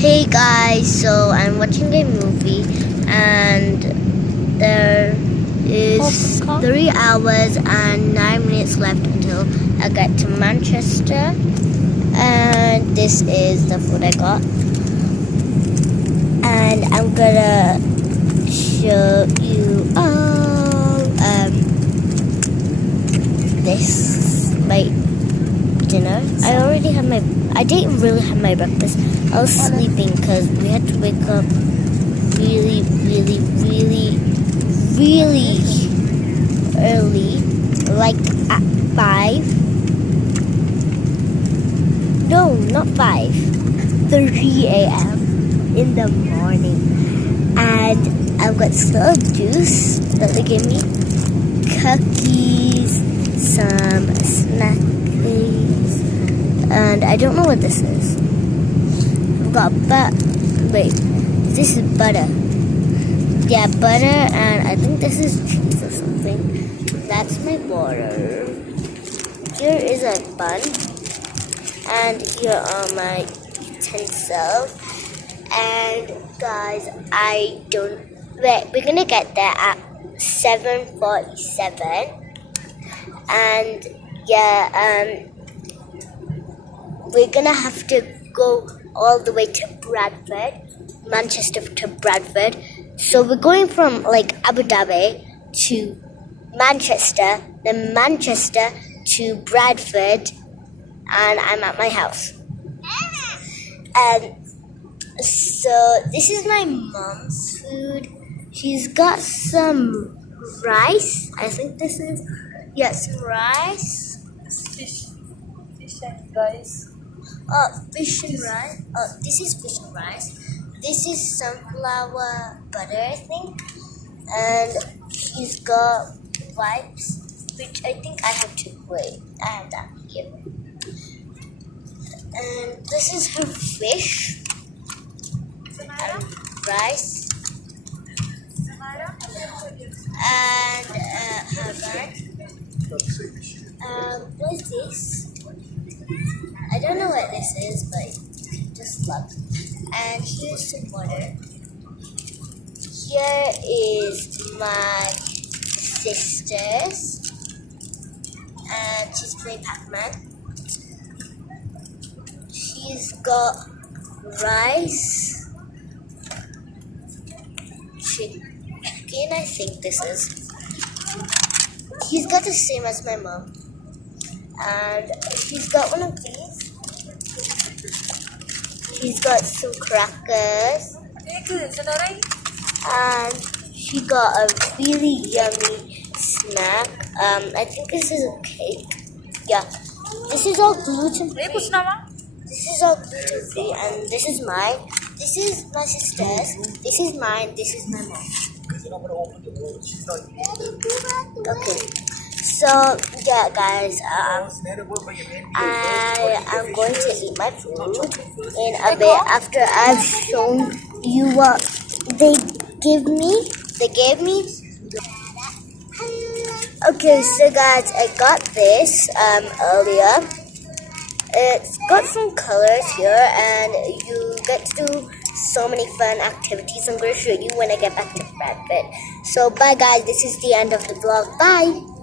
Hey guys, so I'm watching a movie and there is 3 hours and 9 minutes left until I get to Manchester, and this is the food I got, and I'm gonna show you all this my dinner. I didn't really have my breakfast. I was sleeping because we had to wake up really early, like at 5. No, not 5. 3 a.m. in the morning. And I've got some juice that they gave me, cookies, some snackies, and I don't know what this is. I've got wait, this is butter. Yeah, butter, and I think this is cheese or something. That's my water. Here is a bun, and here are my utensils. And guys, we're gonna get there at 7:47, and yeah, we're gonna have to go all the way to Bradford, Manchester to Bradford. So we're going from like Abu Dhabi to Manchester, then Manchester to Bradford, and I'm at my house. And so this is my mom's food. She's got some rice. I think this is, some rice. Fish and rice. Fish and rice. This is fish and rice. This is sunflower butter, I think. And she's got wipes, which I think I have to wait. I have that here. And this is her fish. And rice. And her bun. What is this? I don't know what this is, but just look. And here's some water. Here is my sister's, and she's playing Pac-Man. She's got rice, chicken, I think this is. He's got the same as my mom. And she's got one of these. She's got some crackers. And she got a really yummy snack. I think this is a cake. Yeah. This is all gluten free. This is all gluten free, and this is mine. This is my sister's. This is mine. This is my mom. Okay. So yeah, guys, I am going to eat my food in a bit after I've shown you what they gave me. Okay, so guys, I got this earlier. It's got some colors here, and you get to do so many fun activities. I'm going to show you when I get back to Bradford. So bye guys, this is the end of the vlog. Bye.